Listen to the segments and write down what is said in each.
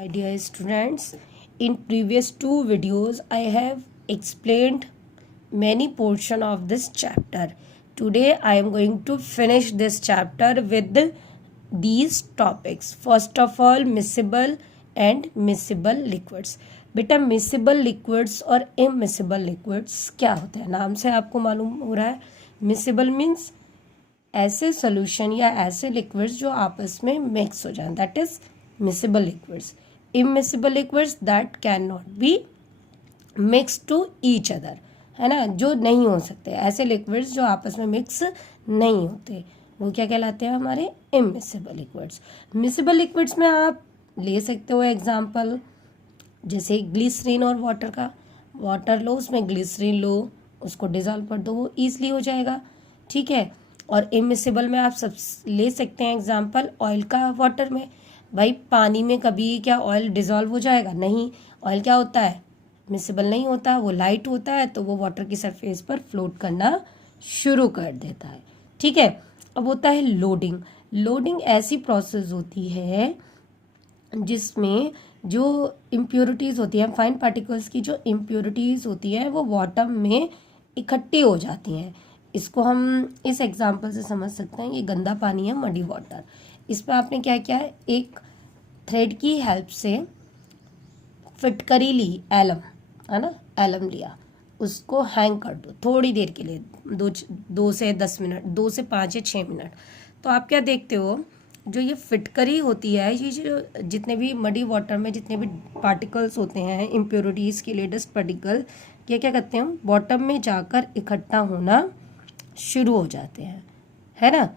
My dear students, in previous two videos I have explained many portion of this chapter. Today I am going to finish this chapter with these topics. First of all, miscible and miscible liquids. बेटा miscible liquids और immiscible liquids क्या होते हैं? नाम से आपको मालूम हो रहा है. miscible means ऐसे सोल्यूशन या ऐसे लिक्विड्स जो आपस में मिक्स हो जाएं, that is miscible liquids. Immiscible liquids that can not be mix to each other, है ना, जो नहीं हो सकते. ऐसे लिक्विड्स जो आपस में मिक्स नहीं होते वो क्या कहलाते हैं? हमारे इमिसिबल लिक्विड्स. मिसिबल लिक्विड्स में आप ले सकते हो एग्जाम्पल, जैसे ग्लिसरीन और वाटर का. वाटर लो, उसमें ग्लिसरीन लो, उसको डिजॉल्व कर दो, वो ईजिली हो जाएगा. ठीक है. और इमिसिबल में आप सब ले सकते हैं एग्जाम्पल ऑयल का वाटर में. भाई पानी में कभी क्या ऑयल डिजॉल्व हो जाएगा? नहीं. ऑयल क्या होता है? मिसिबल नहीं होता, वो लाइट होता है, तो वो वाटर की सरफेस पर फ्लोट करना शुरू कर देता है. ठीक है. अब होता है लोडिंग. लोडिंग ऐसी प्रोसेस होती है जिसमें जो इम्प्योरिटीज़ होती हैं, फाइन पार्टिकल्स की जो इम्प्योरिटीज़ होती हैं वो वाटर में इकट्ठी हो जाती हैं. इसको हम इस एग्जाम्पल से समझ सकते हैं. ये गंदा पानी है, मडी वाटर. इसमें आपने क्या किया है? एक थ्रेड की हेल्प से फिटकरी ली, एलम, है ना, एलम लिया, उसको हैंग कर दो थोड़ी देर के लिए, 2 से 10 मिनट, 2 से 5 या 6 मिनट. तो आप क्या देखते हो, जो ये फिटकरी होती है, ये जो जितने भी मडी वाटर में जितने भी पार्टिकल्स होते हैं इम्प्योरिटीज़ के लिए, डस्ट पार्टिकल, ये क्या करते हैं? बॉटम में जाकर इकट्ठा होना शुरू हो जाते हैं, है ना.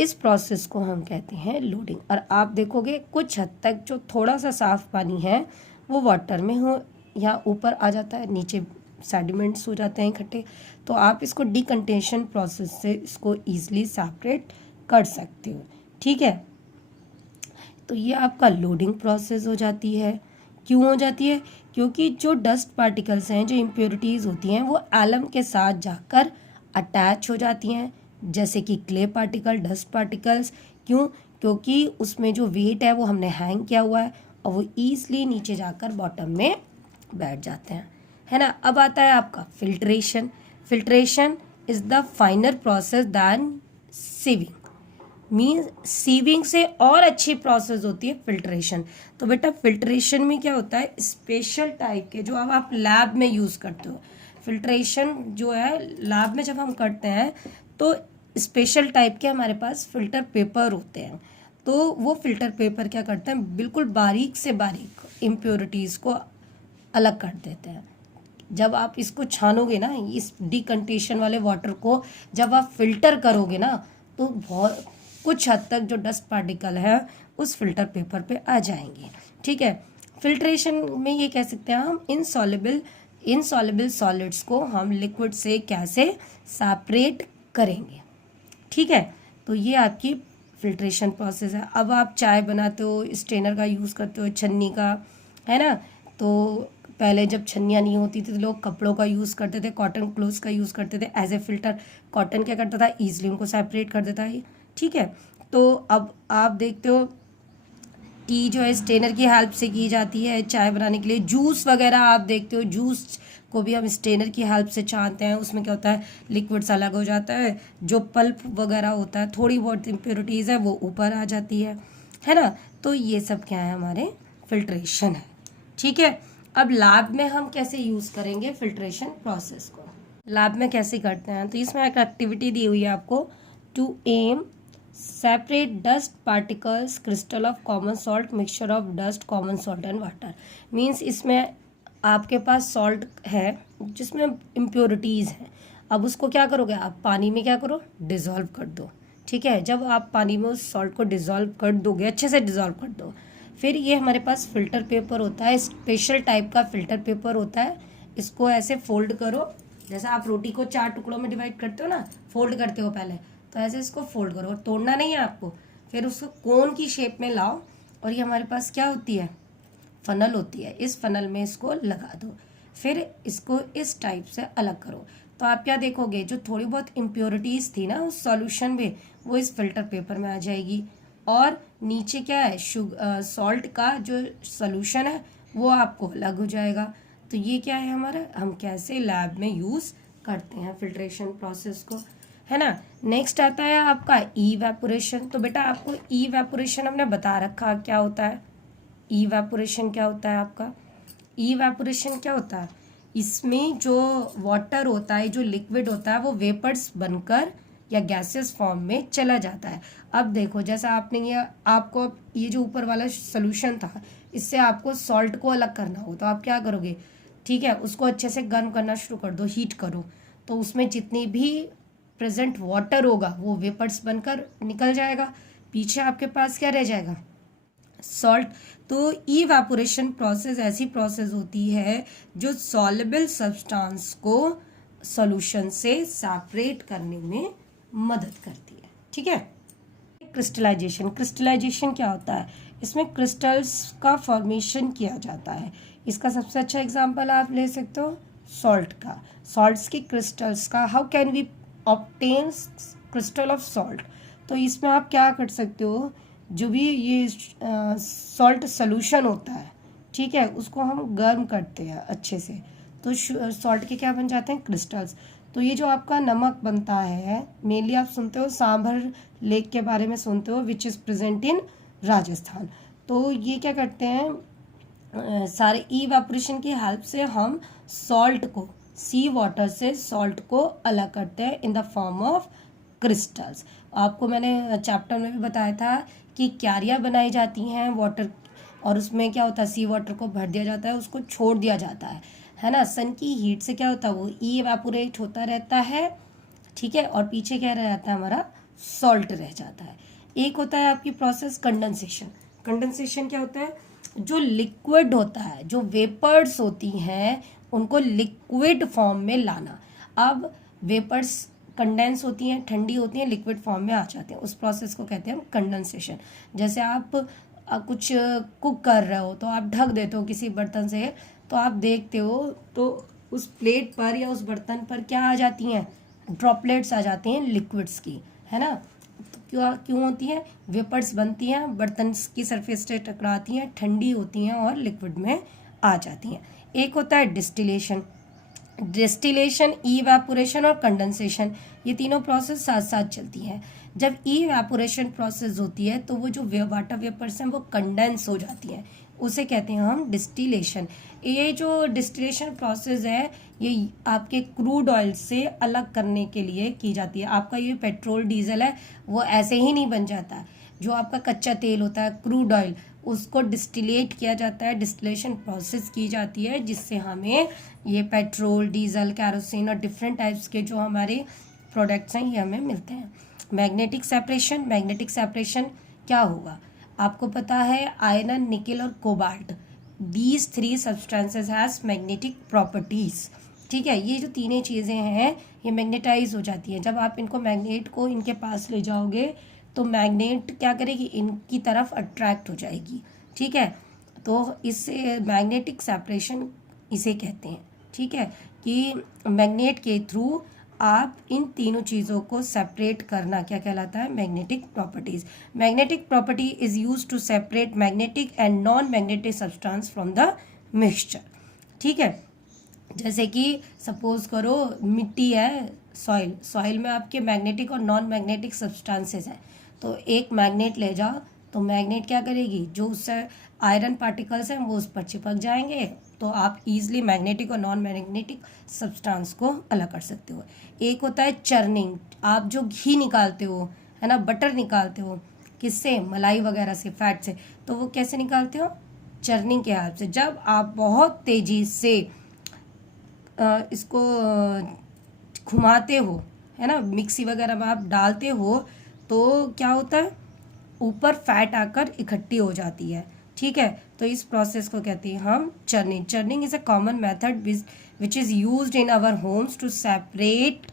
इस प्रोसेस को हम कहते हैं लोडिंग. और आप देखोगे कुछ हद तक जो थोड़ा सा साफ पानी है वो वाटर में हो या ऊपर आ जाता है, नीचे सेडिमेंट्स हो जाते हैं इकट्ठे. तो आप इसको डिकंटेशन प्रोसेस से इसको ईजिली सेपरेट कर सकते हो. ठीक है. तो ये आपका लोडिंग प्रोसेस हो जाती है. क्यों हो जाती है? क्योंकि जो डस्ट पार्टिकल्स हैं, जो इम्प्योरिटीज़ होती हैं, वो एलम के साथ जाकर अटैच हो जाती हैं, जैसे कि क्ले पार्टिकल, डस्ट पार्टिकल्स. क्यों? क्योंकि उसमें जो वेट है वो हमने हैंग किया हुआ है और वो ईजिली नीचे जाकर बॉटम में बैठ जाते हैं, है ना. अब आता है आपका filtration. Filtration is the finer process than sieving. Means sieving से और अच्छी प्रोसेस होती है फिल्ट्रेशन. तो बेटा फिल्ट्रेशन में क्या होता है? स्पेशल टाइप के जो अब आप लैब में यूज़ करते हो. फिल्ट्रेशन जो है लैब में जब हम करते हैं तो स्पेशल टाइप के हमारे पास फिल्टर पेपर होते हैं. तो वो फिल्टर पेपर क्या करते हैं? बिल्कुल बारीक से बारीक इम्प्योरिटीज़ को अलग कर देते हैं. जब आप इसको छानोगे ना, इस डिकंटेशन वाले वाटर को जब आप फिल्टर करोगे ना, तो बहुत कुछ हद तक जो डस्ट पार्टिकल है उस फिल्टर पेपर पे आ जाएंगे. ठीक है. फिल्ट्रेशन में ये कह सकते हैं हम इनसॉल्युबल सॉलिड्स को हम लिक्विड से कैसे सेपरेट करेंगे. ठीक है. तो ये आपकी फिल्ट्रेशन प्रोसेस है. अब आप चाय बनाते हो, स्ट्रेनर का यूज़ करते हो, छन्नी का, है ना. तो पहले जब छन्नियाँ नहीं होती थी तो लोग कपड़ों का यूज़ करते थे, कॉटन क्लोथ्स का यूज़ करते थे एज ए फिल्टर. कॉटन क्या करता था? ईजिली उनको सेपरेट कर देता है. ठीक है. तो अब आप देखते हो टी जो है स्ट्रेनर की हेल्प से की जाती है चाय बनाने के लिए. जूस वगैरह आप देखते हो, जूस को भी हम स्ट्रेनर की हेल्प से छानते हैं. उसमें क्या होता है? लिक्विड्स अलग हो जाता है, जो पल्प वगैरह होता है, थोड़ी बहुत इम्प्योरिटीज़ है वो ऊपर आ जाती है ना. तो ये सब क्या है? हमारे फिल्ट्रेशन है. ठीक है. अब लैब में हम कैसे यूज़ करेंगे फिल्ट्रेशन प्रोसेस को? लैब में कैसे करते हैं? तो इसमें एक एक्टिविटी दी हुई है आपको, टू एम separate dust particles crystal of common salt mixture of dust common salt and water. Means इसमें आपके पास सॉल्ट है जिसमें इम्प्योरिटीज़ हैं. अब उसको क्या करोगे? आप पानी में क्या करो? डिज़ोल्व कर दो. ठीक है. जब आप पानी में उस सॉल्ट को डिज़ोल्व कर दोगे, अच्छे से डिज़ोल्व कर दो, फिर ये हमारे पास फिल्टर पेपर होता है, स्पेशल टाइप का फिल्टर पेपर होता है. इसको ऐसे फोल्ड करो, जैसे आप रोटी को 4 टुकड़ों में डिवाइड करते हो ना, फोल्ड करते हो पहले, तो ऐसे इसको फोल्ड करो, तोड़ना नहीं है आपको. फिर उसको कोन की शेप में लाओ और ये हमारे पास क्या होती है? फनल होती है. इस फनल में इसको लगा दो, फिर इसको इस टाइप से अलग करो. तो आप क्या देखोगे? जो थोड़ी बहुत इम्प्योरिटीज़ थी ना उस सॉल्यूशन में, वो इस फिल्टर पेपर में आ जाएगी. और नीचे क्या है, सॉल्ट का जो सोल्यूशन है वो आपको अलग हो जाएगा। तो ये क्या है हमारा, हम कैसे लैब में यूज़ करते हैं फिल्ट्रेशन प्रोसेस को, है ना। नेक्स्ट आता है आपका इवेपोरेशन। तो बेटा आपको इवेपोरेशन हमने बता रखा क्या होता है। इवेपोरेशन क्या होता है आपका, इवेपोरेशन क्या होता है, इसमें जो वाटर होता है, जो लिक्विड होता है, वो वेपर्स बनकर या गैसेस फॉर्म में चला जाता है। अब देखो जैसा आपने ये, आपको ये जो ऊपर वाला सोल्यूशन था, इससे आपको सॉल्ट को अलग करना हो तो आप क्या करोगे, ठीक है, उसको अच्छे से गर्म करना शुरू कर दो, हीट करो, तो उसमें जितनी भी प्रेजेंट वाटर होगा वो वेपर्स बनकर निकल जाएगा, पीछे आपके पास क्या रह जाएगा, सॉल्ट। तो इवेपोरेशन प्रोसेस ऐसी प्रोसेस होती है जो सॉल्युबल सब्सटेंस को सॉल्यूशन से सेपरेट करने में मदद करती है, ठीक है। क्रिस्टलाइजेशन, क्रिस्टलाइजेशन क्या होता है, इसमें क्रिस्टल्स का फॉर्मेशन किया जाता है। इसका सबसे अच्छा एग्जांपल आप ले सकते हो सॉल्ट का, सॉल्ट्स की क्रिस्टल्स का। How can we obtain crystal of salt, तो इसमें आप क्या कर सकते हो, जो भी ये सॉल्ट सोल्यूशन होता है, ठीक है, उसको हम गर्म करते हैं अच्छे से, तो सॉल्ट के क्या बन जाते हैं, क्रिस्टल्स। तो ये जो आपका नमक बनता है, मेनली आप सुनते हो सांभर लेक के बारे में सुनते हो, which is present in Rajasthan. तो ये क्या करते हैं, सारे इवेपोरेशन की हेल्प से हम सॉल्ट को, सी वाटर से सॉल्ट को अलग करते हैं in the form of crystals. आपको मैंने चैप्टर में भी बताया था कि क्यारियाँ बनाई जाती हैं वाटर, और उसमें क्या होता है, सी वाटर को भर दिया जाता है, उसको छोड़ दिया जाता है ना। सन की हीट से क्या होता है, वो इवेपोरेट होता रहता है, ठीक है, और पीछे क्या रह जाता है हमारा, सॉल्ट रह जाता है। एक होता है आपकी प्रोसेस कंडेंसेशन। कंडेंसेशन क्या होता है, जो लिक्विड होता है, जो वेपर्स होती हैं, उनको लिक्विड फॉर्म में लाना। अब वेपर्स कंडेंस होती हैं, ठंडी होती हैं, लिक्विड फॉर्म में आ जाते हैं, उस प्रोसेस को कहते हैं हम कंडेंसेशन। जैसे आप कुछ कुक कर रहे हो तो आप ढक देते हो किसी बर्तन से, तो आप देखते हो तो उस प्लेट पर या उस बर्तन पर क्या आ जाती हैं, ड्रॉपलेट्स आ जाती हैं लिक्विड्स की, है ना। तो क्यों होती हैं, वेपर्स बनती हैं, बर्तन की सरफेस से टकराती हैं, ठंडी होती हैं और लिक्विड में आ जाती हैं। एक होता है डिस्टिलेशन। डिस्टिलेशन, इवेपोरेशन और कंडेंसेशन, ये तीनों प्रोसेस साथ साथ चलती हैं। जब इवेपोरेशन प्रोसेस होती है तो वो जो वाटर वेपर्स हैं वो कंडेंस हो जाती हैं, उसे कहते हैं हम डिस्टिलेशन। ये जो डिस्टिलेशन प्रोसेस है ये आपके क्रूड ऑयल से अलग करने के लिए की जाती है। आपका ये पेट्रोल डीजल है वो ऐसे ही नहीं बन जाता, जो आपका कच्चा तेल होता है, क्रूड ऑयल, उसको डिस्टिलेट किया जाता है, डिस्टिलेशन प्रोसेस की जाती है, जिससे हमें ये पेट्रोल, डीजल, कैरोसिन और डिफरेंट टाइप्स के जो हमारे प्रोडक्ट्स हैं ये हमें मिलते हैं। मैग्नेटिक सेपरेशन, मैग्नेटिक सेपरेशन क्या होगा, आपको पता है आयरन, निकल और cobalt, these three substances has magnetic properties, ठीक है। ये जो तीनों चीज़ें हैं ये मैग्नेटाइज हो जाती हैं। जब आप इनको, मैग्नेट को इनके पास ले जाओगे तो मैग्नेट क्या करेगी, इनकी तरफ अट्रैक्ट हो जाएगी, ठीक है। तो इससे मैग्नेटिक सेपरेशन इसे कहते हैं, ठीक है, कि मैग्नेट के थ्रू आप इन तीनों चीज़ों को सेपरेट करना क्या कहलाता है, magnetic properties. Magnetic property is use to separate magnetic and non magnetic substance from the mixture, ठीक है। जैसे कि सपोज करो मिट्टी है, सॉइल, सॉइल में आपके मैग्नेटिक और नॉन मैग्नेटिक सब्सटेंसेस हैं, तो एक मैग्नेट ले जाओ तो मैग्नेट क्या करेगी, जो उससे आयरन पार्टिकल्स हैं वो उस पर चिपक जाएंगे, तो आप इजीली मैग्नेटिक और नॉन मैग्नेटिक सब्सटेंस को अलग कर सकते हो। एक होता है चर्निंग, आप जो घी निकालते हो, है ना, बटर निकालते हो, किससे, मलाई वगैरह से, फैट से, तो वो कैसे निकालते हो, चर्निंग के हेल्प से। जब आप बहुत तेजी से इसको घुमाते हो, है ना, मिक्सी वगैरह में आप डालते हो, तो क्या होता है, ऊपर फैट आकर इकट्ठी हो जाती है, ठीक है। तो इस प्रोसेस को कहते हैं हम churning. Churning is a common method which is used in our homes to separate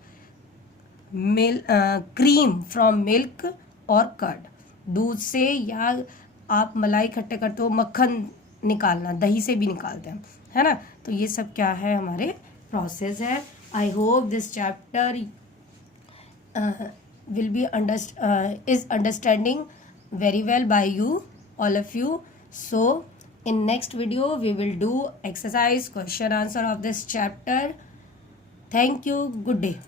cream from milk और कर्ड, दूध से, या आप मलाई इकट्ठे करते हो, मक्खन निकालना, दही से भी निकालते हैं, है ना। तो ये सब क्या है, हमारे प्रोसेस है। I hope this chapter will be is understanding very well by you, all of you. So in next video we will do exercise question answer of this chapter. Thank you. Good day.